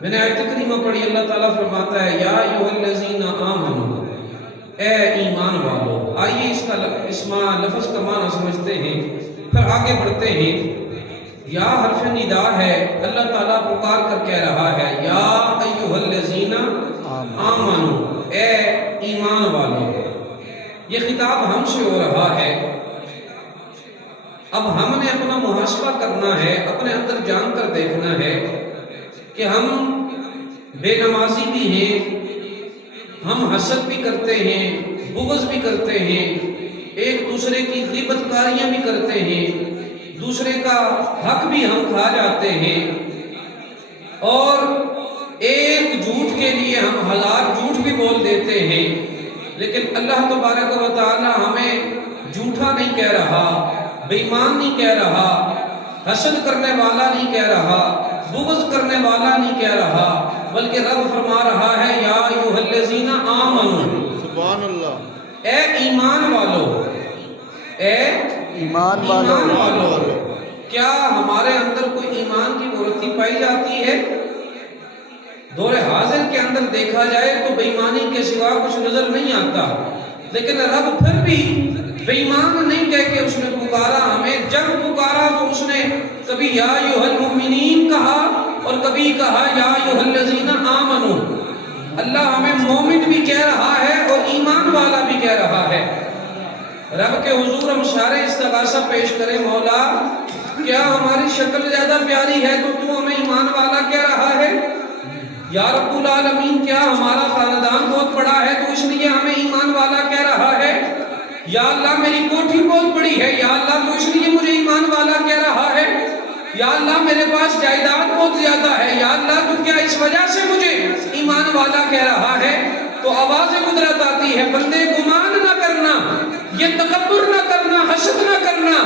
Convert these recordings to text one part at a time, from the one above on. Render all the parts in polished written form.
میں نے آیت کریمہ پڑھی، اللہ تعالیٰ فرماتا ہے یا ایھا الذین آمنوا، اے ایمان والو۔ آئیے اس کا لفظ کا معنی سمجھتے ہیں، پھر آگے بڑھتے ہیں۔ یا حرف ندا ہے، اللہ تعالیٰ پکار کر کہہ رہا ہے یا ایھا الذین آمنوا، اے ایمان والو۔ یہ خطاب ہم سے ہو رہا ہے۔ اب ہم نے اپنا محاسبہ کرنا ہے، اپنے اندر جان کر دیکھنا ہے کہ ہم بے نمازی بھی ہیں، ہم حسد بھی کرتے ہیں، بغض بھی کرتے ہیں، ایک دوسرے کی غیبت کاریاں بھی کرتے ہیں، دوسرے کا حق بھی ہم کھا جاتے ہیں، اور ایک جھوٹ کے لیے ہم 1000 جھوٹ بھی بول دیتے ہیں۔ لیکن اللہ تبارک و تعالی ہمیں جھوٹا نہیں کہہ رہا، بے ایمان نہیں کہہ رہا، حسد کرنے والا نہیں کہہ رہا، بغض کرنے والا نہیں کہہ رہا، بلکہ رب فرما رہا ہے یا ایھا الذین آمنوا، سبحان اللہ، اے ایمان والو، اے ایمان والو۔ کیا ہمارے اندر کوئی ایمان کی مورتی پائی جاتی ہے؟ دور حاضر کے اندر دیکھا جائے تو بے ایمانی کے سوا کچھ نظر نہیں آتا، لیکن رب پھر بھی بے ایمان نہیں کہہ کے اس نے پکارا ہمیں۔ جب پکارا تو اس نے کبھی یا ایھا المؤمنین کہا اور کبھی کہا یا ایھا الذین آمنوا۔ اللہ ہمیں مومن بھی کہہ رہا ہے اور ایمان والا بھی کہہ رہا ہے۔ رب کے حضور ہم سارے استغاثہ پیش کریں، مولا کیا ہماری شکل زیادہ پیاری ہے تو ہمیں ایمان والا کہہ رہا ہے؟ یا رب العالمین کیا ہمارا خاندان بہت بڑا ہے تو اس لیے ہمیں ایمان والا کہہ رہا ہے؟ یا اللہ میری کوٹھی بہت بڑی ہے، یا اللہ تو اس لیے مجھے ایمان والا کہہ رہا ہے؟ یا اللہ میرے پاس جائیداد بہت زیادہ ہے، یا اللہ تو کیا اس وجہ سے مجھے ایمان والا کہہ رہا ہے؟ تو آواز قدرت آتی ہے، بندے گمان نہ کرنا، یہ تکبر نہ کرنا، حسد نہ کرنا،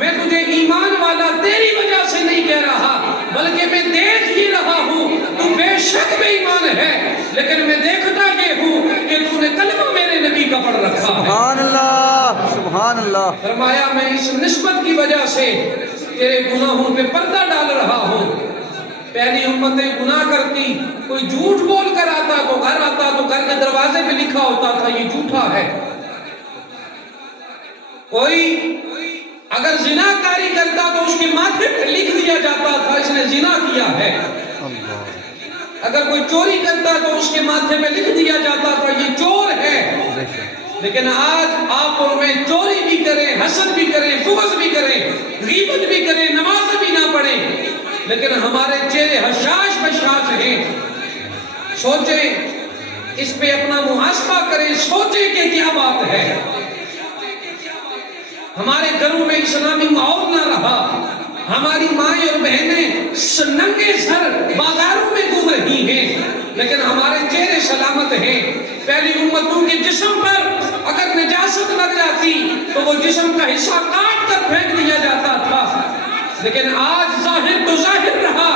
میں تجھے ایمان والا تیری وجہ سے نہیں کہہ رہا، بلکہ میں دیکھ ہی رہا ہوں تو بے شک بے ایمان ہے، لیکن میں دیکھتا یہ ہوں کہ تو نے کلمہ میرے نبی کا پڑھ رکھا ہے۔ سبحان اللہ، سبحان اللہ۔ فرمایا میں اس نسبت کی وجہ سے تیرے گناہوں پہ پردہ ڈال رہا ہوں۔ پہلی امتیں گناہ کرتی، کوئی جھوٹ بول کر آتا تو گھر کے دروازے پہ لکھا ہوتا تھا یہ جھوٹا ہے۔ کوئی اگر زنا کاری کرتا تو اس کے ماتھے پہ لکھ دیا جاتا تھا اس نے زنا کیا ہے۔ اگر کوئی چوری کرتا تو اس کے ماتھے پہ لکھ دیا جاتا تھا یہ چور ہے۔ لیکن آج آپ اور میں چوری بھی کریں، حسد بھی کریں، بغض بھی کریں، غیبت بھی کریں، نماز بھی نہ پڑھیں، لیکن ہمارے چہرے حشاش بشاش ہیں۔ سوچیں، اس پہ اپنا محاسبہ کریں، سوچیں کہ کیا بات ہے۔ ہمارے گھروں میں اسلامی ماحول نہ رہا، ہماری مائیں اور بہنیں ننگے سر بازاروں میں گھوم رہی ہیں، لیکن ہمارے چہرے سلامت ہیں۔ پہلی امتوں کے جسم پر اگر نجاست لگ جاتی تو وہ جسم کا حصہ کاٹ کر پھینک دیا جاتا تھا، لیکن آج ظاہر تو ظاہر رہا،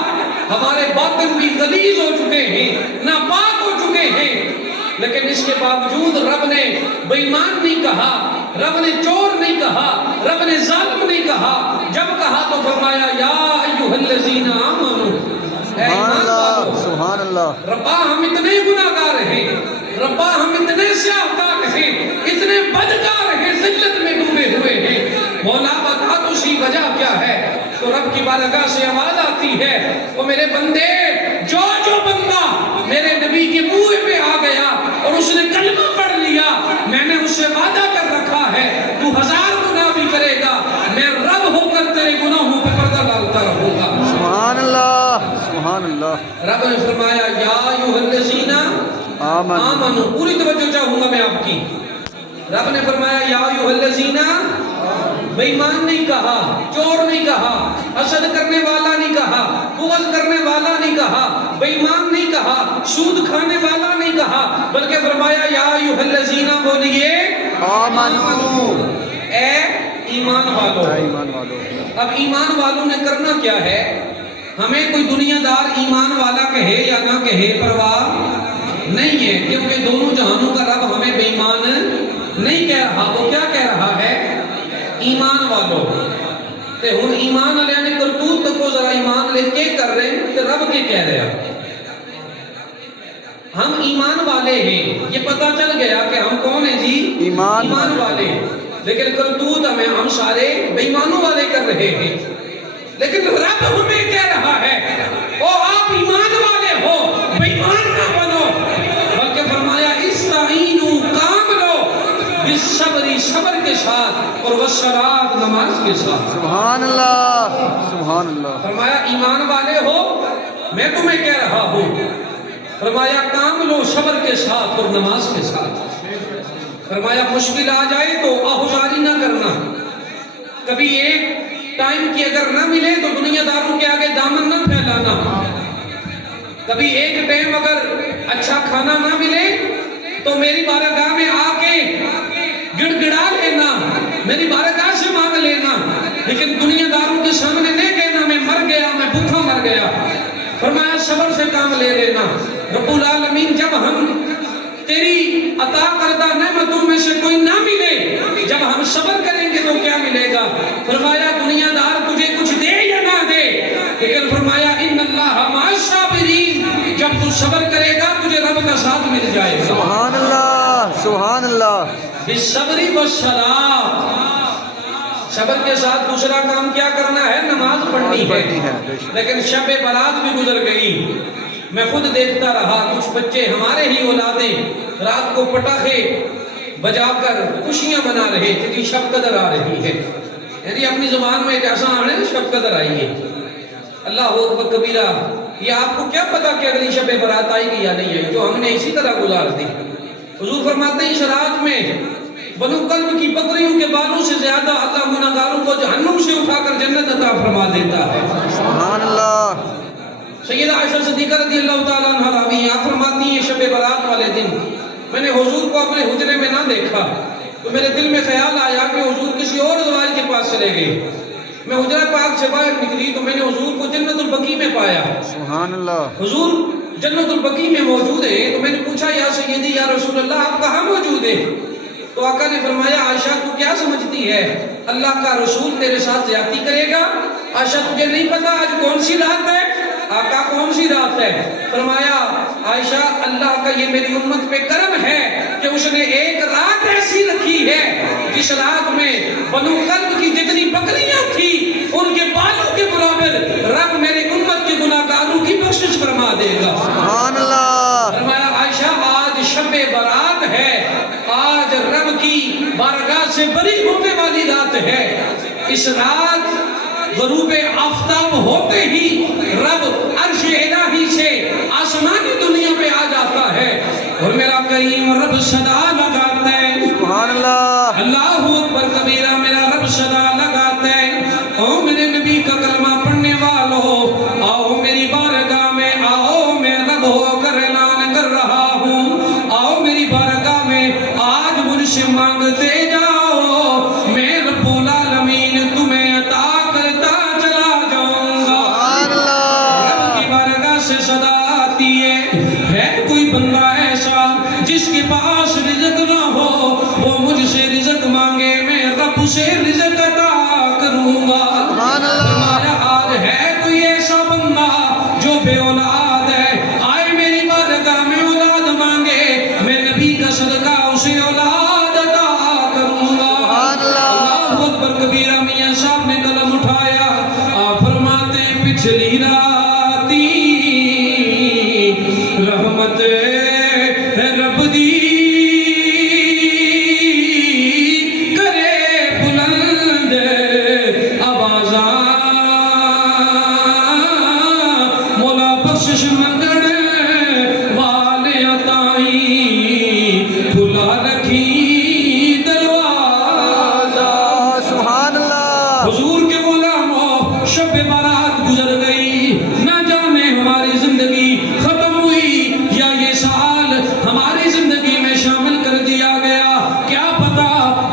ہمارے باطن بھی غلیظ ہو چکے ہیں، ناپاک ہو چکے ہیں، لیکن اس کے باوجود رب نے بے ایمان نہیں کہا، رب نے چور نہیں کہا، رب نے ظالم نہیں کہا۔ جب کہا تو فرمایا یا ایھا الذین آمنوا، اے ایمان والو۔ سبحان اللہ۔ ربا ہم اتنے گناہگار ہیں، ربا ہم اتنے سیاہکار ہیں، اتنے بدکار ہیں، ذلت میں ڈوبے ہوئے ہیں، مولا بتا تو سی وجہ کیا ہے؟ تو رب کی بارگاہ سے آواز آتی ہے، وہ میرے بندے، جو بندہ میرے نبی کے منہ پہ آ گیا اور اس نے کلمہ پڑھ لیا، میں نے اس سے وعدہ کر رکھا ہے تو 1000 گناہ بھی کرے گا، میں رب ہو کر تیرے گناہوں پہ پردہ ڈالتا رہوں گا۔ سبحان اللہ، سبحان اللہ۔ رب نے فرمایا یا ایھا الذین آمنوا، پوری توجہ چاہوں گا میں آپ کی۔ رب نے فرمایا یا ایھا الذین، بے ایمان نہیں کہا، چور نہیں کہا، حسد کرنے والا نہیں کہا، بغض کرنے والا نہیں کہا، بے ایمان نہیں کہا، سود کھانے والا نہیں کہا، بلکہ فرمایا یا ایھا الذین، بولیے آمنوا، اے ایمان والو۔ اب ایمان والوں نے کرنا کیا ہے؟ ہمیں کوئی دنیا دار ایمان والا کہے یا نہ کہے پرواہ نہیں ہے، کیونکہ دونوں جہانوں کا رب ہمیں بے ایمان نہیں کہہ رہا۔ وہ کیا کہہ رہا ہے؟ ایمان والو۔ تے ہن ایمان والے نے کرتوت تکو ذرا ایمان لے کے کر رہے تے رب کے کہہ رہے ہیں۔ ہم ایمان والے ہیں، یہ پتہ چل گیا کہ ہم کون ہیں جی؟ ایمان والے۔ لیکن کرتوت ہم سارے بے ایمانوں والے کر رہے ہیں۔ لیکن رب ہمیں کہہ رہا ہے او آپ ایمان والے ہو، بے ایمان نہ بنو، بلکہ فرمایا استعینوا، کام لو، بالصبر، صبر کے ساتھ، اور والصلاۃ، نماز کے ساتھ۔ سبحان اللہ، سبحان اللہ۔ فرمایا ایمان والے ہو، میں تمہیں کہہ رہا ہوں، فرمایا کام لو صبر کے ساتھ اور نماز کے ساتھ۔ فرمایا مشکل آ جائے تو آہوزاری نہ کرنا، کبھی ایک ٹائم کی اگر نہ ملے تو دنیا داروں کے آگے دامن نہ پھیلانا، کبھی ایک ٹائم اگر اچھا کھانا نہ ملے تو میری بارگاہ میں آ کے گڑ گڑا لینا، میری بارگاہ سے مانگ لینا، لیکن دنیا داروں کے سامنے نہیں کہنا میں مر گیا، میں بھوکا مر گیا۔ فرمایا صبر سے کام لے لینا۔ رب العالمین جب ہم تیری عطا کردہ نعمتوں میں سے کوئی نہ ملے، جب ہم صبر کریں گے تو کیا ملے گا؟ فرمایا دنیا دار تجھے کچھ دے یا نہ دے، لیکن فرمایا ان اللہ مع الصابرین، جب تو صبر کرے گا تجھے رب کا ساتھ مل جائے گا۔ سبحان اللہ، سبحان اللہ۔ بالصبر والصلاۃ، صبر کے ساتھ دوسرا کام کیا کرنا ہے؟ نماز پڑھنی ہے۔ لیکن شب برات بھی گزر گئی، میں خود دیکھتا رہا، کچھ بچے ہمارے ہی اولادیں رات کو پٹاخے بجا کر خوشیاں بنا رہے تھے کہ شب قدر آ رہی ہے، یعنی اپنی زبان میں ایک ایسا آنے شب قدر آئی ہے۔ اللہ اکبر کبیرہ، یہ آپ کو کیا پتا کہ اگلی شب برات آئے گی یا نہیں آئی، جو ہم نے اسی طرح گزار دی۔ حضور فرماتے ہیں اس رات میں بنو کلب کی بکریوں کے بالوں سے زیادہ اللہ گناہگاروں کو جہنم سے اٹھا کر جنت عطا فرما دیتا ہے۔ سبحان اللہ۔ سیدہ عائشہ صدیقہ رضی اللہ تعالیٰ عنہ راوی ہیں، آپ فرماتی ہیں شب برات والے دن میں نے حضور کو اپنے حجرے میں نہ دیکھا تو میرے دل میں خیال آیا کہ حضور کسی اور ازواج کے پاس چلے گئے۔ میں حجرہ پاک سے باہر نکلی تو میں نے حضور کو جنت البقیع میں پایا۔ سبحان اللہ۔ حضور جنت البقیع میں موجود ہیں، تو میں نے پوچھا یا سیدی یا رسول اللہ آپ کہاں موجود ہیں؟ تو آقا نے فرمایا عائشہ تو کیا سمجھتی ہے اللہ کا رسول تیرے ساتھ زیادتی کرے گا؟ عائشہ تجھے نہیں پتا آج کون سی رات ہے؟ آقا کون سی رات ہے؟ فرمایا عائشہ اللہ کا یہ میری امت پہ کرم ہے کہ اس نے ایک رات ایسی رکھی ہے جس رات میں بنو کلب کی جتنی بکریاں تھی ان کے بالوں کے برابر رب میری امت کے گناہگاروں کی بخشش فرما دے گا۔ سبحان اللہ۔ فرمایا عائشہ آج شب برات ہے، آج رب کی بارگاہ سے بری ہونے والی رات ہے۔ اس رات غروب آفتاب ہوتے ہی رب عرش الہی سے آسمانی دنیا پہ آ جاتا ہے اور میرا کریم رب صدا لگاتا ہے۔ سبحان اللہ۔ اللہ اکبر کبیرہ، میرا رب صدا لگاتا ہے، او میرے نبی کا کلمہ پڑھنے والوں آؤ میری بارگاہ میں آؤ، میں رب ہو کر اعلان کر رہا ہوں، آؤ میری بارگاہ میں آج مجھ سے مانگتے جاؤ، میں رب العالمین تمہیں عطا کرتا چلا جاؤں گا۔ سبحان اللہ۔ رب کی بارگاہ سے صدا آتی ہے کوئی بندہ ایسا جس کے پاس رزق نہ ہو، وہ مجھ سے رزق مانگے میں رب سے رزق عطا کروں گا۔ سبحان اللہ۔ فرمایا آج ہے کوئی ایسا بندہ جو بے اولاد ہے، آئے میری بارگاہ میں اولاد مانگے، میں نبی کا صدقہ اسے اولاد عطا کروں گا۔ سبحان اللہ۔ اللہ اکبر کبیرہ، میاں صاحب نے قلم اٹھایا، آپ فرماتے ہیں پچھلی راتی رحمت رب دی کرے بلند آوازاں، مولا بخشش منگن والے عطائی کھلا رکھی دروازہ۔ سبحان اللہ۔ حضور کے غلاموں، شب برات گزر گئی، نہ جانے ہماری زندگی ختم ہوئی یا یہ سال ہماری زندگی میں شامل کر دیا گیا، کیا پتا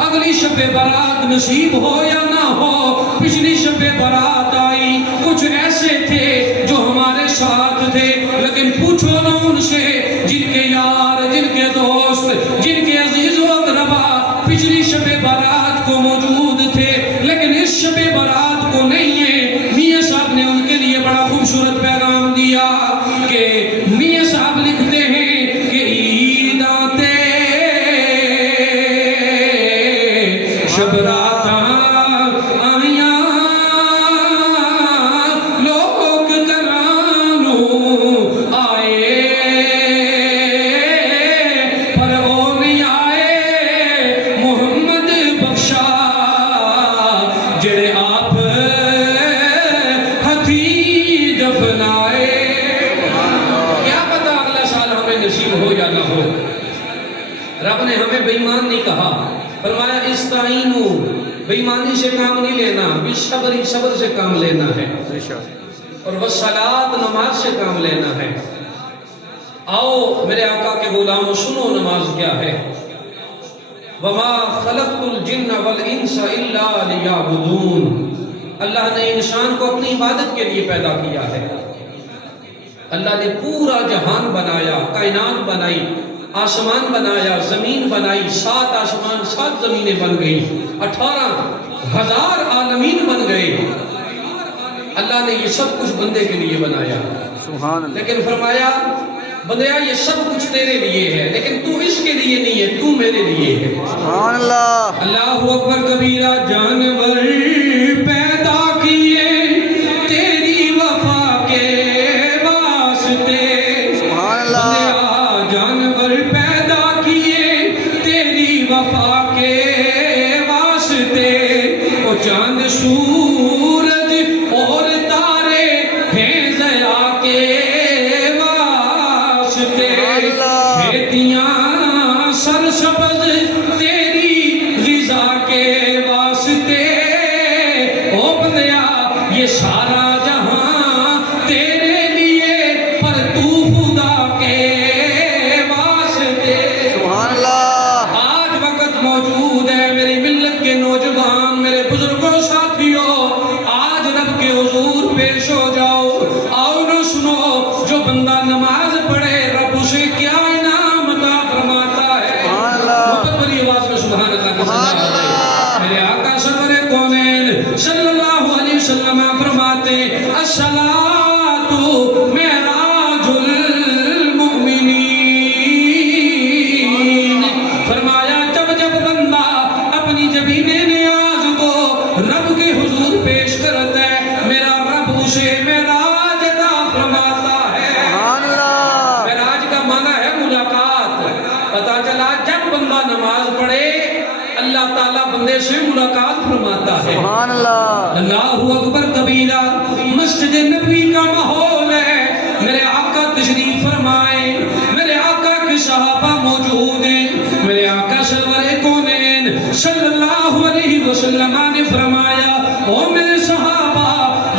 اگلی شب برات نصیب ہو یا نہ ہو۔ پچھلی شب برات آئی، کچھ ایسے تھے جو ہمارے ساتھ تھے، لیکن پوچھو نہ ان سے جن کے یار، جن کے دوست، جن کے عزیز و اقربا پچھلی شب برات کو موجود تھے لیکن اس شب برات کو نہیں ہے۔ میاں صاحب نے ان کے لیے بڑا خوبصورت پیغام دیا کہ میاں صاحب لکھتے ہیں بے ایمان نہیں کہا، فرمایا استعینو، بے ایمانی سے کام نہیں لینا، بالصبر، صبر سے کام لینا ہے، بے شک اور والصلاۃ، نماز سے کام لینا ہے۔ آؤ میرے آقا کے غلاموں سنو نماز کیا ہے۔ وما خلقت الجن والانس الا لیعبدون، اللہ نے انسان کو اپنی عبادت کے لیے پیدا کیا ہے۔ اللہ نے پورا جہان بنایا، کائنات بنائی، آسمان بنایا، زمین بنائی، 7 آسمان 7 زمینیں بن گئی، 18,000 عالمین بن گئے۔ اللہ نے یہ سب کچھ بندے کے لیے بنایا، سبحان اللہ لیکن فرمایا بندیا یہ سب کچھ تیرے لیے ہے، لیکن تو اس کے لیے نہیں ہے، تو میرے لیے ہے۔ سبحان اللہ اللہ اکبر کبیرہ، جانور پیدا کیے تیری وفا کے واسطے، سبحان اللہ بندیا جانور پیدا کیے تیری وفا کے واسطے، وہ چاند سورج اور تارے ہیں ضیا کے واسطے، کھیتیاں سرسبز تیری غذا کے واسطے، او بندیا یہ سارا جہاں تیرے لیے، پر تو خدا کے واسطے۔ سبحان اللہ آج وقت موجود ہے میری ملت کے نوجوان، میرے بزرگوں، ساتھیوں، آج رب کے حضور پیش ہو جاؤ، آؤ نہ سنو، جو بندہ نماز پڑھے رب اسے کیا انعام عطا فرماتا ہے۔ سبحان اللہ محبت بڑی آواز میں سبحان اللہ کا سبحان صدا اللہ ہے۔ میرے آقا سرور کونین صلی اللہ علیہ وسلم فرماتے ہیں الصلاۃ معراج المؤمنین، فرمایا جب جب بندہ اپنی جبین نیاز کو رب کے حضور پیش کرتا ہے، میرا رب اسے معراج عطا فرماتا ہے۔ سبحان اللہ معراج کا معنی ہے ملاقات۔ پتا چلا جب بندہ نماز پڑھے اللہ تعالیٰ بندے سے ملاقات فرماتا ہے۔ سبحان اللہ اللہ اکبر کبیرہ، مسجد نبوی کا ماحول ہے، میرے آقا تشریف فرمائے، میرے آقا کے صحابہ موجود ہیں، میرے آقا سرور کونین صلی اللہ علیہ وسلم نے فرمایا او میرے صحابہ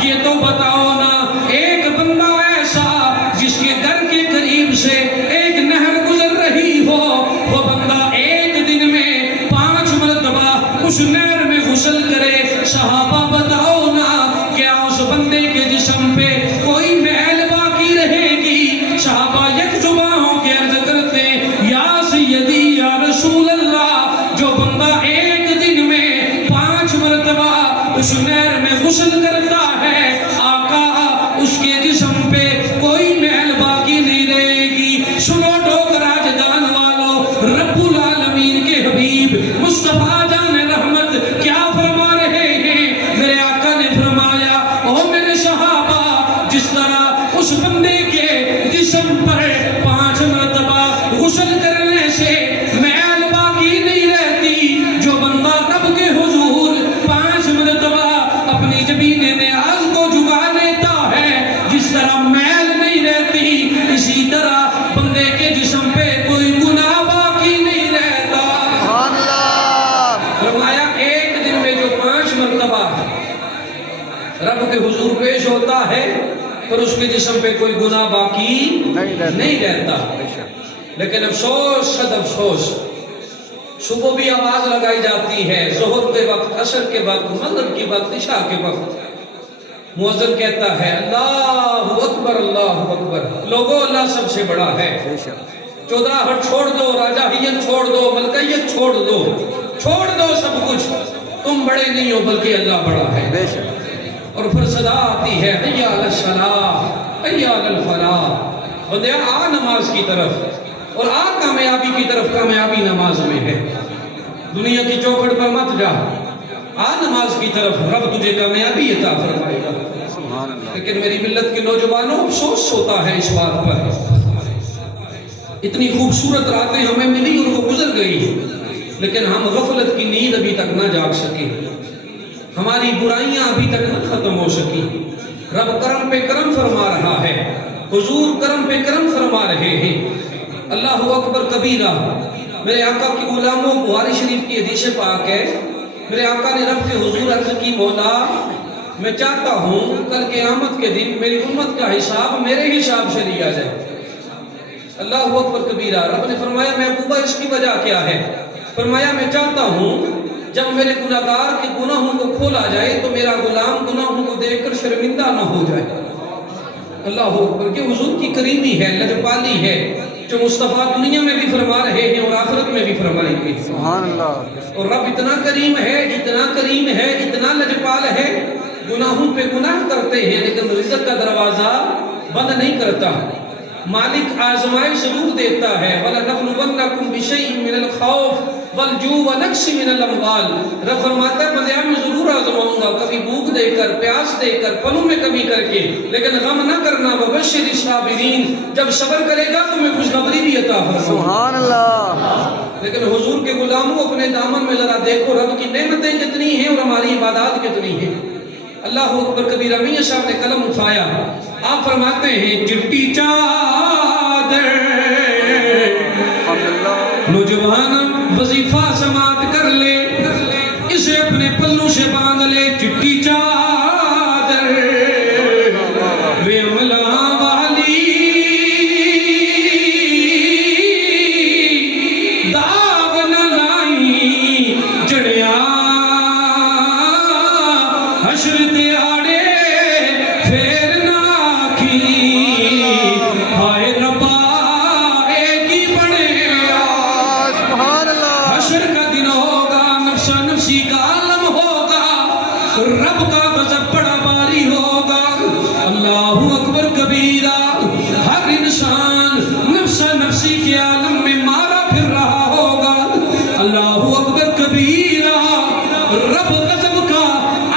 یہ تو بتاؤ نا، ایک بندہ ایسا جس کے گھر کے قریب سے ایک نہر گزر رہی ہو، وہ بندہ ایک دن میں 5 مرتبہ اس نہر میں غسل کرے، صحابہ بتاؤ نا کیا اس بندے کے جسم پہ کوئی میل باقی رہے گی؟ صحابہ یک زبان ہو کے عرض کرتے یا سیدی یا رسول اللہ، جو بندہ ایک دن میں 5 مرتبہ اس نہر میں غسل کرتا ہے آقا اس کے جسم پہ کوئی میل باقی نہیں رہے گی۔ سنو ڈوکرا جدان والو، رب العالمین کے حبیب مصطفیٰ جان رحمت کیا فرما رہے ہیں؟ میرے آقا نے فرمایا او میرے صحابہ، جس طرح اس بندے کے جسم پر 5 مرتبہ غسل کرنے سے میل باقی نہیں رہتی، جو بندہ رب کے حضور 5 مرتبہ اپنی جبین نیاز کو جھکا لیتا ہے، جس طرح میل نہیں رہتی، اسی طرح بندے کے جسم پہ کوئی گناہ باقی نہیں رہتا۔ سبحان اللہ فرمایا ایک دن میں جو 5 مرتبہ رب کے حضور پیش ہوتا ہے پر اس کے جسم پہ کوئی گناہ باقی نہیں رہتا۔ بے شک لیکن افسوس صد افسوس، صبح بھی آواز لگائی جاتی ہے، ظہر کے وقت، عصر کے وقت، مغرب کے وقت، عشاء کے وقت مؤذن کہتا ہے اللہ اکبر اللہ اکبر، لوگوں اللہ سب سے بڑا ہے۔ بے شک چودراہٹ چھوڑ دو، راجاہیت چھوڑ دو، ملکیت چھوڑ دو سب کچھ، تم بڑے نہیں ہو بلکہ اللہ بڑا ہے۔ بے شک اور پھر صدا آتی ہے حی علی الصلاۃ حی علی الفلاح، بندیا آ نماز کی طرف، اور آ کامیابی کی طرف، کامیابی نماز میں ہے۔ دنیا کی چوکھٹ پر مت جا، آ نماز کی طرف، رب تجھے کامیابی عطا فرمائے گا۔ سبحان اللہ لیکن میری ملت کے نوجوانوں افسوس ہوتا ہے اس بات پر، اتنی خوبصورت راتیں ہمیں ملی اور وہ گزر گئی، لیکن ہم غفلت کی نیند ابھی تک نہ جاگ سکے، ہماری برائیاں ابھی تک نہ ختم ہو سکی۔ رب کرم پہ کرم فرما رہا ہے، حضور کرم پہ کرم فرما رہے ہیں۔ اللہ اکبر کبیرہ، میرے آقا کی غلاموں بخاری شریف کی حدیث پاک ہے، میرے آقا نے رب کے حضور عرض کی مولا میں چاہتا ہوں کل قیامت کے دن میری امت کا حساب میرے حساب سے لیا جائے۔ اللہ اکبر کبیرہ۔ رب نے فرمایا محبوبہ اس کی وجہ کیا ہے؟ فرمایا میں چاہتا ہوں جب میرے گناہگار کے گناہوں کو کھولا جائے تو میرا غلام گناہوں کو دیکھ کر شرمندہ نہ ہو جائے۔ اللہ اکبر کہ حضور کی کریمی ہے، لجپالی ہے، جو مصطفیٰ دنیا میں بھی فرما رہے ہیں اور آخرت میں بھی فرمائیں گے۔ سبحان اللہ۔ اور رب اتنا کریم ہے، اتنا کریم ہے، اتنا لجپال ہے، گناہوں پہ گناہ کرتے ہیں لیکن رزق کا دروازہ بند نہیں کرتا۔ مالک آزمائش ضرور دیتا ہے، وَلَنَبْلُوَنَّكُمْ بِشَيْءٍ مِّنَ الْخَوْفِ وَالْجُوعِ وَنَقْصٍ مِّنَ الْأَمْوَالِ۔ رب فرماتا ہے بندے میں ضرور آزماؤں گا، کبھی بھوک دے کر، پیاس دے کر، پھلوں میں کمی کر کے، لیکن غم نہ کرنا۔ وَبَشِّرِ الصَّابِرِينَ، جب صبر کرے گا تو میں خوشخبری بھی عطا فرماؤں گا۔ سبحان اللہ۔ لیکن حضور کے غلاموں اپنے دامن میں ذرا دیکھو رب کی نعمتیں کتنی ہیں اور ہماری عبادات کتنی ہیں۔ اللہ اکبر کبیرہ۔ میاں صاحب نے قلم اٹھایا، آپ فرماتے ہیں چٹی چادر نوجوان وظیفہ سماعت کر لے، اسے اپنے پلوں سے باندھ لے، چٹی چادر وے عملہ والی داغ نہ لائی جڑیا حشر تے آڑے پھر نہ کی، ہائے ربا ایک ہی بڑے سبحان اللہ۔ حشر کا دن ہوگا، نفسا نفسی کا عالم ہوگا، رب کا غضب بڑا باری ہوگا۔ اللہ اکبر کبیرہ۔ ہر انسان نفسا نفسی کے عالم میں مارا پھر رہا ہوگا۔ اللہ اکبر کبیرہ۔ رب غضب کا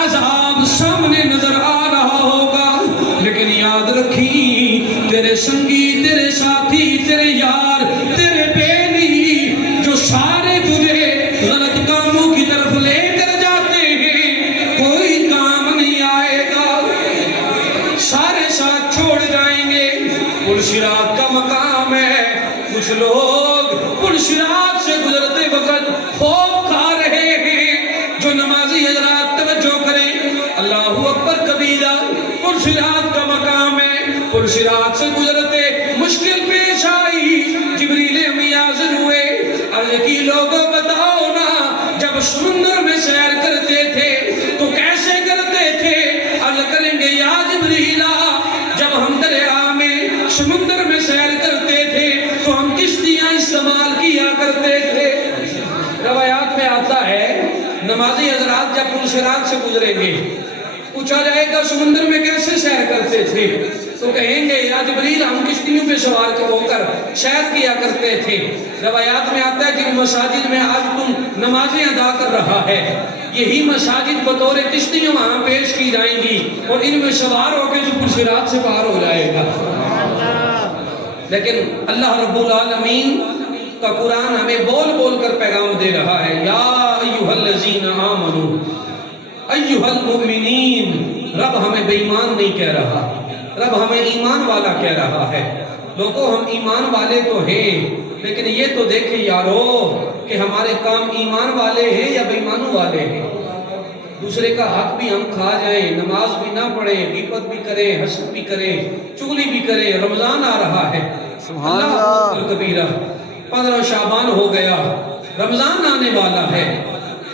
عذاب سامنے نظر آ رہا ہوگا، لیکن یاد رکھی تیرے سنگی، تیرے ساتھی، تیرے یار، تیرے بیلی جو سارے تجھے غلط کاموں کی طرف لے کر جاتے ہیں، کوئی کام نہیں آئے گا، سارے ساتھ چھوڑ جائیں گے۔ پرشرات کا مقام ہے، کچھ لوگ پرشرات سے گزرتے وقت خوف کھا رہے ہیں۔ جو نمازی حضرات توجہ کریں، اللہ اکبر کبیرہ۔ پرشرات کا مقام ہے، پرشرات سے گزرتے مشکل پیش آئی، جبریل امی حاضر ہوئے، عرض کی لوگوں بتاؤ نا جب سمندر میں سیر کرتے تھے تو کیسے کرتے تھے؟ عرض کریں گے یا جبریلا جب ہم دریا میں سمندر میں سیر کرتے تھے تو ہم کشتیاں استعمال کیا کرتے تھے۔ روایات میں آتا ہے نمازی حضرات جب پرشرات سے گزریں گے، پوچھا جائے گا سمندر میں کیسے سیر کرتے تھے تو کہیں گے یا جبریل ہم کشتیوں پہ سوار ہو کر سیر کیا کرتے تھے۔ روایات میں آتا ہے جن مساجد میں آج تم نمازیں ادا کر رہا ہے، یہی مساجد بطور کشتیوں وہاں پیش کی جائیں گی اور ان میں سوار ہو کے جو پرشرات سے پار ہو جائے گا۔ لیکن اللہ رب العالمین کا قرآن ہمیں بول بول کر پیغام دے رہا ہے، یا ایھا الذین آمنوا ایھا المؤمنین۔ رب ہمیں بے ایمان نہیں کہہ رہا، رب ہمیں ایمان والا کہہ رہا ہے۔ لوگوں ہم ایمان والے تو ہیں، لیکن یہ تو دیکھیں یارو کہ ہمارے کام ایمان والے ہیں یا بے ایمانوں والے ہیں۔ دوسرے کا حق بھی ہم کھا جائیں، نماز بھی نہ پڑھیں، غیبت بھی کریں، حسد بھی کریں، چغلی بھی کریں۔ رمضان آ رہا ہے، سبحان اللہ اکبر کبیرہ۔ 15 شعبان ہو گیا، رمضان آنے والا ہے۔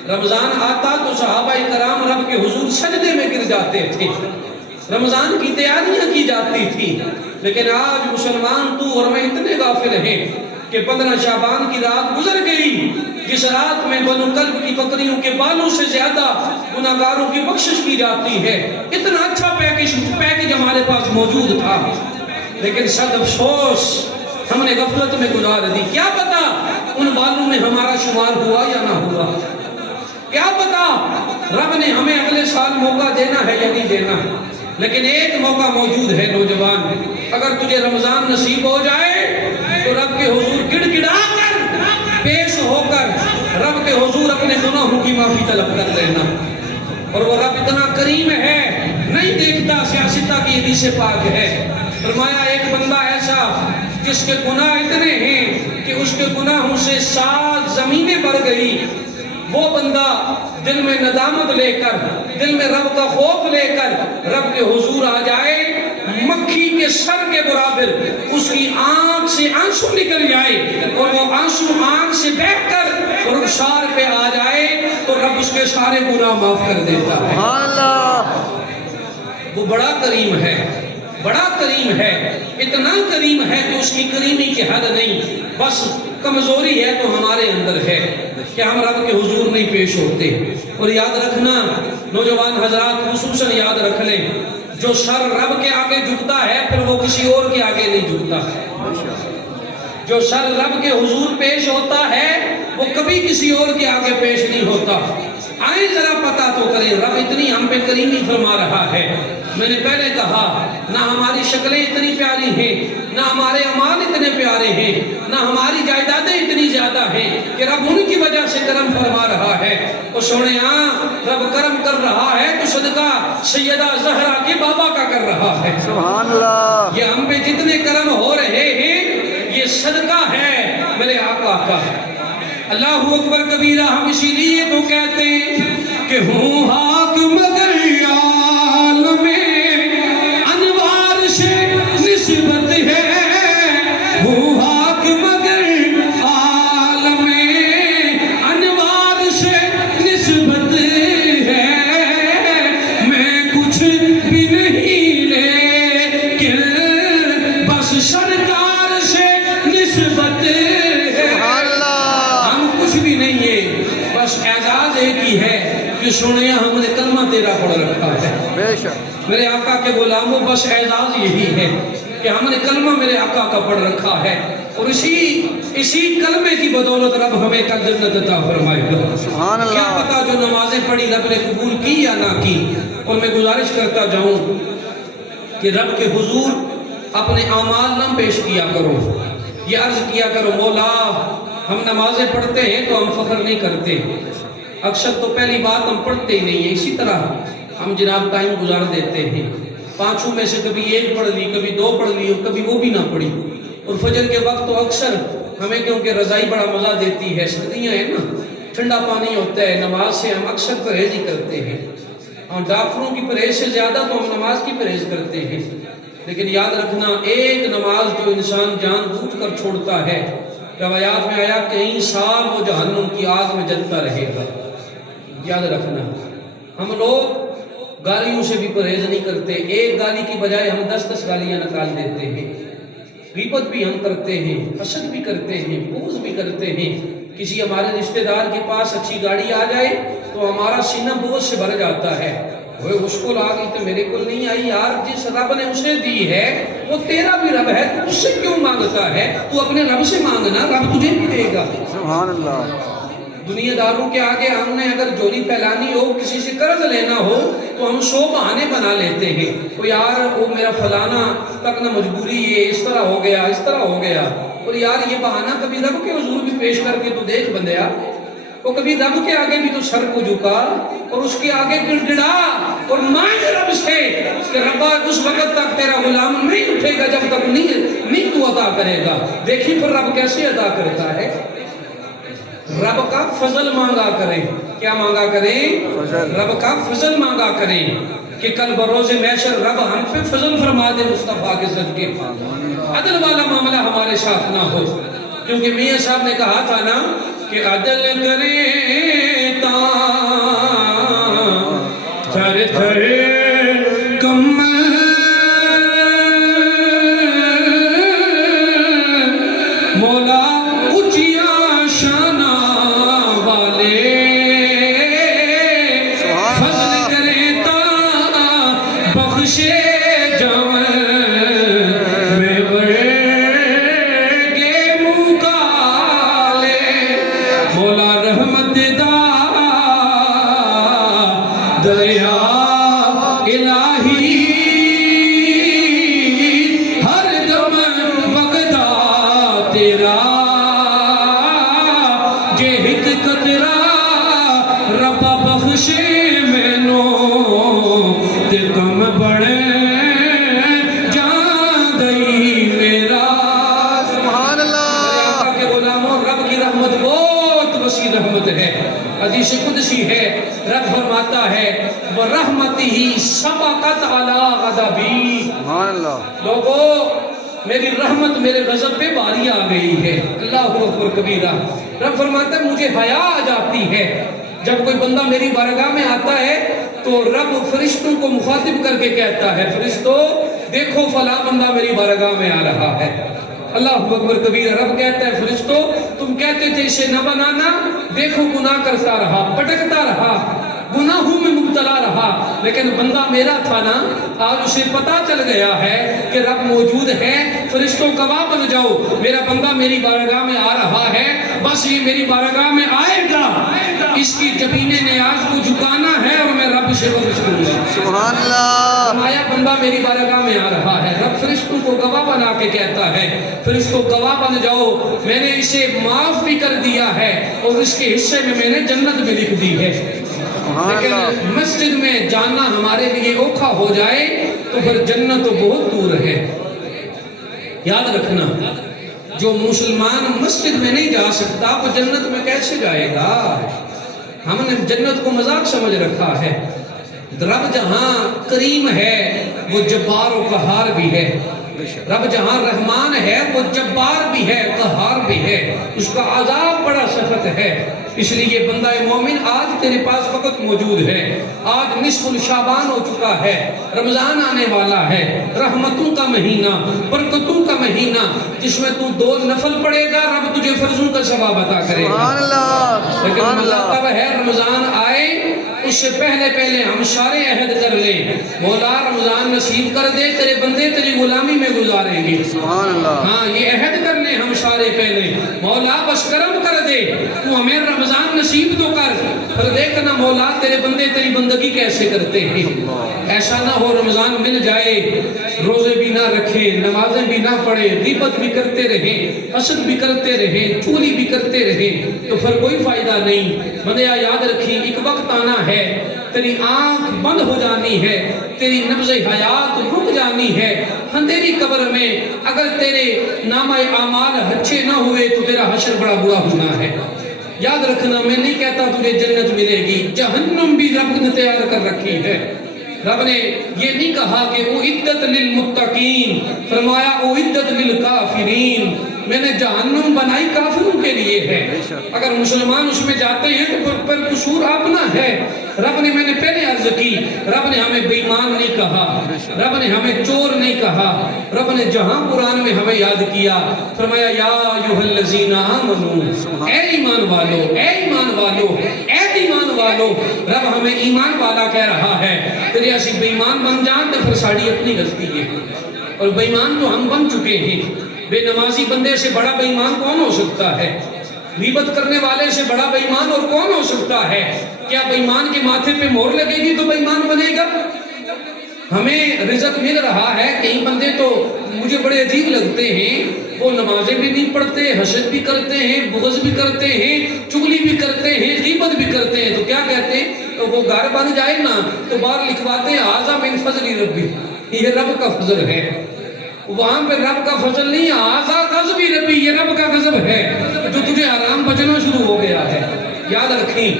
رمضان آتا تو صحابہ کرام رب کے حضور سجدے میں گر جاتے تھے، رمضان کی تیاریاں کی جاتی تھی۔ لیکن آج مسلمان تو اور میں اتنے غافل ہیں کہ 15 شعبان کی رات گزر گئی، جس رات میں بنو کلب کی بکریوں کے بالوں سے زیادہ گناہگاروں کی بخشش کی جاتی ہے۔ اتنا اچھا پیکج ہمارے پاس موجود تھا، لیکن صد افسوس ہم نے غفلت میں گزار دی۔ کیا پتا ان بالوں میں ہمارا شمار ہوا یا نہ ہوا، کیا پتا رب نے ہمیں اگلے سال موقع دینا ہے یا نہیں دینا۔ لیکن ایک موقع موجود ہے نوجوان، اگر تجھے رمضان نصیب ہو جائے تو رب کے حضور گڑ گڑا کر پیش ہو کر رب کے حضور اپنے گناہوں کی معافی طلب کر لینا۔ اور وہ رب اتنا کریم ہے، نہیں دیکھتا سیاستہ کی حدیث پاک ہے۔ فرمایا ایک بندہ ایسا جس کے گناہ اتنے ہیں کہ اس کے گناہوں سے 7 زمینیں بھر گئی، وہ بندہ دل میں ندامت لے کر، دل میں رب کا خوف لے کر رب کے حضور آ جائے، مکھی کے سر کے برابر اس کی آنکھ سے آنسو نکل جائے اور وہ آنسو آنکھ سے بہہ کر رخسار پہ آ جائے تو رب اس کے سارے گناہ معاف کر دیتا ہے۔ سبحان اللہ، وہ بڑا کریم ہے، بڑا کریم ہے، اتنا کریم ہے کہ اس کی کریمی کی حد نہیں، بس کمزوری ہے تو ہمارے اندر ہے کہ ہم رب کے حضور نہیں پیش ہوتے۔ اور یاد رکھنا نوجوان حضرات، خصوصاً یاد رکھ لیں، جو سر رب کے آگے جھکتا ہے پھر وہ کسی اور کے آگے نہیں جھکتا۔ جو سر رب کے حضور پیش ہوتا ہے وہ کبھی کسی اور کے آگے پیش نہیں ہوتا۔ آئیں ذرا پتہ تو کریں رب اتنی ہم پہ کریمی فرما رہا ہے۔ میں نے پہلے کہا نہ ہماری شکلیں اتنی پیاری ہیں، نہ ہمارے اعمال اتنے پیارے ہیں، نہ ہماری جائیدادیں اتنی زیادہ ہیں کہ رب ان کی وجہ سے کرم فرما رہا ہے۔ اور سونے رب کرم کر رہا ہے تو صدقہ سیدہ زہرا کے بابا کا کر رہا ہے۔ سبحان اللہ، یہ ہم پہ جتنے کرم ہو رہے ہیں یہ صدقہ ہے میرے آقا کا۔ اللہ اکبر کبیرہ، ہم اسی لیے تو کہتے ہیں کہ ہوں حاکم مگر عالم انوار سے نسبت ہے، ہوں حاکم مگر عالم انوار سے نسبت ہے، میں کچھ بھی نہیں لیکن بس سرکار سے نسبت ہے۔ نہیں ہے، بس اعزاز ایک ہی ہے کہ سنیا ہم نے کلمہ تیرا پڑھ رکھا ہے۔ بے شک میرے آقا کے غلاموں، بس اعزاز یہی ہے کہ ہم نے کلمہ میرے آقا کا پڑھ رکھا ہے، اور اسی کلمے کی بدولت رب ہمیں کل جنت عطا فرمائے گا۔ سبحان اللہ، کیا پتا جو نمازیں پڑھی رب نے قبول کی یا نہ کی۔ اور میں گزارش کرتا جاؤں کہ رب کے حضور اپنے اعمال نہ پیش کیا کرو، یہ عرض کیا کرو مولا ہم نمازیں پڑھتے ہیں تو ہم فخر نہیں کرتے، اکثر تو پہلی بات ہم پڑھتے ہی نہیں ہیں، اسی طرح ہم جناب ٹائم گزار دیتے ہیں، 5 میں سے کبھی 1 پڑھ لی، کبھی 2 پڑھ لی اور کبھی وہ بھی نہ پڑھی۔ اور فجر کے وقت تو اکثر ہمیں کیونکہ رضائی بڑا مزہ دیتی ہے، سردیاں ہیں نا، ٹھنڈا پانی ہوتا ہے، نماز سے ہم اکثر پرہیز ہی کرتے ہیں، اور ڈاکٹروں کی پرہیز سے زیادہ تو ہم نماز کی پرہیز کرتے ہیں۔ لیکن یاد رکھنا ایک نماز جو انسان جان بوجھ کر چھوڑتا ہے، روایات میں آیا کئی سال وہ جہنم کی آگ میں جلتا رہے گا۔ یاد رکھنا ہم لوگ گالیوں سے بھی پرہیز نہیں کرتے، ایک گالی کی بجائے ہم 10 گالیاں نکال دیتے ہیں، غیبت بھی ہم کرتے ہیں، حسد بھی کرتے ہیں، بغض بھی کرتے ہیں۔ کسی ہمارے رشتہ دار کے پاس اچھی گاڑی آ جائے تو ہمارا سینہ بغض سے بھر جاتا ہے، وہ اس کو آ گئی تو میرے کو نہیں آئی، یار جس رب نے اسے دی ہے وہ تیرا بھی رب ہے، تو اس سے کیوں مانگتا ہے؟ تو اپنے رب سے مانگنا، رب تجھے بھی دے گا۔ سبحان اللہ، دنیا داروں کے آگے ہم نے اگر جولی پھیلانی ہو، کسی سے قرض لینا ہو تو ہم 100 بہانے بنا لیتے ہیں، تو یار وہ میرا فلانا تک نہ مجبوری ہے، اس طرح ہو گیا، اس طرح ہو گیا۔ اور یار یہ بہانہ کبھی رب کے حضور بھی پیش کر کے تو دیکھ بندیا، وہ کبھی رب کے آگے بھی تو سر کو جھکا اور اس کے آگے گڑ گڑا اور مانگ رب سے کہ ربا اس وقت تک تیرا غلام نہیں اٹھے گا جب تک نہیں تو عطا کرے گا۔ دیکھیں پھر رب کیسے عطا کرتا ہے۔ رب کا فضل مانگا کریں، کیا مانگا کریں؟ رب کا فضل مانگا کریں کہ کل بروز محشر رب ہم پہ فضل فرما دے مصطفیٰ کے صدقے، عدل والا معاملہ ہمارے ساتھ نہ ہو، کیونکہ میاں صاحب نے کہا تھا نا کہ عدل کرے تا تھر تھر کمل مولا اچیا شانہ والے، فضل کرے تا بخشے جاون میں گے مکالے، مولا رحمت دا دریا سبحان اللہ لوگوں میری رحمت میرے غضب پہ باری آ گئی ہے. اللہ اکبر کبیرہ. رب فرماتا ہے مجھے حیا آ جاتی ہے جب کوئی بندہ میری بارگاہ میں آتا ہے تو رب فرشتوں کو مخاطب کر کے کہتا ہے فرشتو دیکھو فلاں بندہ میری بارگاہ میں آ رہا ہے. اللہ اکبر کبیرہ. رب کہتا ہے فرشتو تم کہتے تھے اسے نہ بنانا, دیکھو گناہ کرتا رہا, پٹکتا رہا, گناہوں میں مبتلا رہا, لیکن بندہ میرا تھا نا. آج اسے پتا چل گیا ہے کہ رب موجود ہے. فرشتوں گواہ بن جاؤ میرا بندہ میری بارگاہ میں آ رہا ہے, بس یہ میری بارگاہ میں آئے گا, اس کی جبین نیاز کو جھکانا ہے اور میں رب سے بخش دوں گا. سبحان اللہ فرمایا بندہ میری بارگاہ میں آ رہا ہے. رب فرشتوں کو گواہ بنا کے کہتا ہے فرشتوں گواہ بن جاؤ میں نے اسے معاف بھی کر دیا ہے اور اس کے حصے میں میں نے جنت بھی لکھ دی ہے. سبحان لیکن اللہ مسجد میں جانا ہمارے لیے اوکھا ہو جائے تو پھر جنت تو بہت دور ہے. یاد رکھنا جو مسلمان مسجد میں نہیں جا سکتا وہ جنت میں کیسے جائے گا. ہم نے جنت کو مذاق سمجھ رکھا ہے. رب جہاں کریم ہے وہ جبار و قہار بھی ہے. رب جہاں رحمان ہے وہ جبار بھی ہے, قہار بھی ہے. اس کا عذاب بڑا سخت ہے. اس لیے بندہ مومن آج تیرے پاس وقت موجود ہے. آج نصف الشعبان ہو چکا ہے, رمضان آنے والا ہے, رحمتوں کا مہینہ, برکتوں کا مہینہ, جس میں تو 2 نفل پڑے گا رب تجھے فرضوں کا ثواب عطا کرے گا. سبحان اللہ لیکن سبحان مزہ اللہ تب ہے رمضان آئے اس سے پہلے ہم سارے عہد کر لیں مولا رمضان نصیب کر دے تیرے بندے تیری غلامی میں گزاریں گے. سبحان اللہ ہاں یہ عہد کر لیں ہم سارے پہلے مولا بس کرم کر دے تو ہمیں رمضان نصیب تو کر, پھر دیکھنا مولا تیرے بندے تیری بندگی کیسے کرتے ہیں. ایسا نہ ہو رمضان مل جائے روزے بھی نہ رکھیں, نمازیں بھی نہ پڑھیں, غیبت بھی کرتے رہیں, حسد بھی کرتے رہیں, چغلی بھی کرتے رہیں تو پھر کوئی فائدہ نہیں. بندیا یاد رکھی ایک وقت آنا ہے تیری آنکھ بند ہو جانی ہے, تیری نبض حیات رک جانی ہے. اندھیری قبر میں اگر تیرے نامہ اعمال اچھے نہ ہوئے تو تیرا حشر بڑا برا ہونا ہے. یاد رکھنا میں نہیں کہتا تجھے جنت ملے گی, جہنم بھی رب نے تیار کر رکھی ہے. رب نے یہ نہیں کہا کہ اعدت للمتقین, فرمایا اعدت للکافرین. میں نے جہنم بنائی کافروں کے لیے ہے. اگر مسلمان اس میں جاتے ہیں تو پر قصور اپنا ہے. رب نے میں نے پہلے عرض کی رب نے ہمیں بے ایمان نہیں کہا, رب نے ہمیں چور نہیں کہا. رب نے جہاں قرآن میں ہمیں یاد کیا فرمایا یا ایھا الذین آمنو, اے ایمان والو, اے ایمان والو, اے ایمان والو. رب ہمیں ایمان والا کہہ رہا ہے. تیری ایسی بے ایمان بن جان تو پھر ساڑی اپنی غلطی ہے, اور بے ایمان تو ہم بن چکے ہیں. بے نمازی بندے سے بڑا بے ایمان کون ہو سکتا ہے؟ غیبت کرنے والے سے بڑا بے ایمان اور کون ہو سکتا ہے؟ کیا بے ایمان کے ماتھے پہ مہر لگے گی تو بے ایمان بنے گا؟ ہمیں رزق مل رہا ہے, کئی بندے تو مجھے بڑے عجیب لگتے ہیں, وہ نمازیں بھی نہیں پڑھتے, حسد بھی کرتے ہیں, بغض بھی کرتے ہیں, چغلی بھی کرتے ہیں, غیبت بھی کرتے ہیں. تو کیا کہتے ہیں تو وہ گھر بن جائے نا تو باہر لکھواتے ہیں ھذا من فضل ربی, یہ رب کا فضل ہے. وہاں پہ رب کا فضل نہیں, ھذا غضب ربی, یہ رب کا غضب ہے جو تجھے حرام بچنا شروع ہو گیا ہے. یاد رکھیں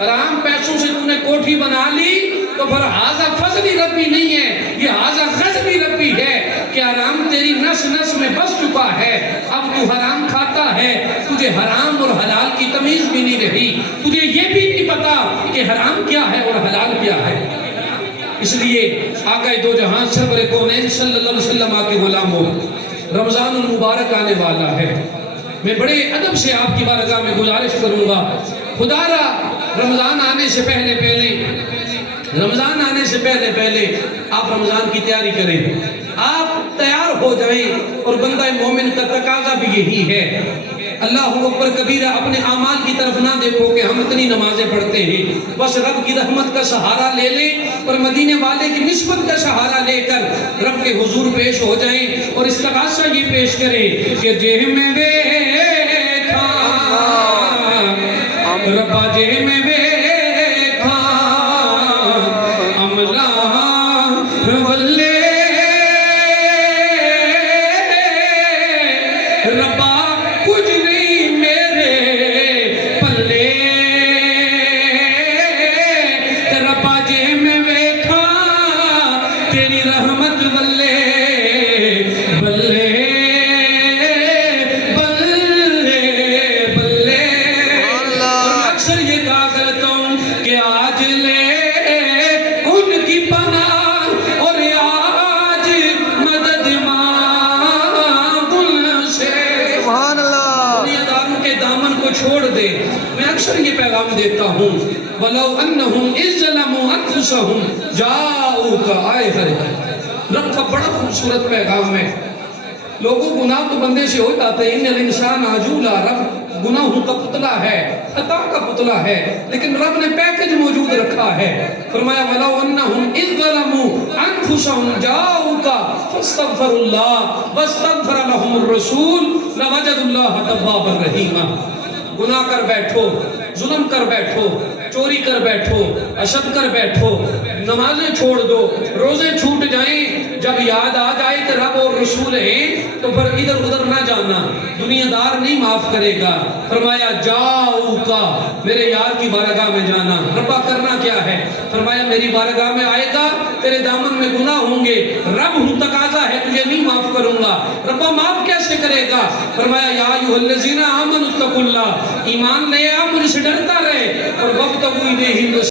حرام پیسوں سے تم نے کوٹھی بنا لی تو پھر ھذا فضل ربی نہیں ہے, یہ ھذا غضب ربی ہے کہ حرام تیری نس نس میں بس چکا ہے. اب تو حرام کھاتا ہے, تجھے حرام اور حلال کی تمیز بھی نہیں رہی, تجھے یہ بھی نہیں پتا کہ حرام کیا ہے اور حلال کیا ہے. اس لیے آقا دو جہاں سرور کونین صلی اللہ علیہ وسلم آ کے غلاموں, رمضان المبارک آنے والا ہے. میں بڑے ادب سے آپ کی بارگاہ میں گزارش کروں گا, خدا را رمضان آنے سے پہلے آپ رمضان کی تیاری کریں, آپ تیار ہو جائیں. اور بندہ مومن کا تقاضا بھی یہی ہے. اللہ اکبر کبیرہ. اپنے اعمال کی طرف نہ دیکھو کہ ہم اتنی نمازیں پڑھتے ہیں, بس رب کی رحمت کا سہارا لے لیں اور مدینے والے کی نسبت کا سہارا لے کر رب کے حضور پیش ہو جائیں اور استغاثہ یہ پیش کریں کہ جہ میں ویکھا ربا, جہ میں ویکھا عملہ ولے ربا, کچھ نہیں میرے پلے, ربا جے میں ویکھا تیری رحمت ولے پیغام دیتا ہوں وَلَوْ أَنَّهُمْ إِذْ ظَلَمُوا أَنفُسَهُمْ جَاءُوكَ آئے ہر رب کا بڑا خوبصورت پیغام ہے. لوگوں گناہ تو بندے سے ہو جاتے ہیں. ان الانسان عجولا، رب گناہوں کا پتلا ہے، خطا کا پتلا ہے، لیکن رب نے پیکج موجود رکھا ہے. فرمایا وَلَوْ أَنَّهُمْ إِذْ ظَلَمُوا أَنفُسَهُمْ جَاءُوكَ فَاسْتَغْفَرُوا اللَّهَ وَاسْتَغْفَرَ لَهُمُ الرَّسُولُ لَوَجَدُوا اللَّهَ تَوَّابًا رَحِيمًا. گناہ کر بیٹھو، ظلم کر بیٹھو، چوری کر بیٹھو، اشد کر بیٹھو، نمازیں چھوڑ دو، روزے چھوٹ جائیں، جب یاد آ جائے کہ رب اور رسول ہیں تو پھر ادھر ادھر نہ جانا، دنیا دار نہیں معاف کرے گا. فرمایا جاؤ کا، میرے یار کی بارگاہ میں جانا. ربا کرنا کیا ہے؟ فرمایا میری بارگاہ میں آئے گا، تیرے دامن میں گناہ ہوں گے، رب ہوں تقاضا ہے تجھے نہیں معاف کروں گا. ربا معاف کیسے کرے گا؟ فرمایا یا ایھا الذین آمنوا اتقوا اللہ، ایمان لے آ، مجھ سے ڈرتا رہے اور وابتغوا الیہ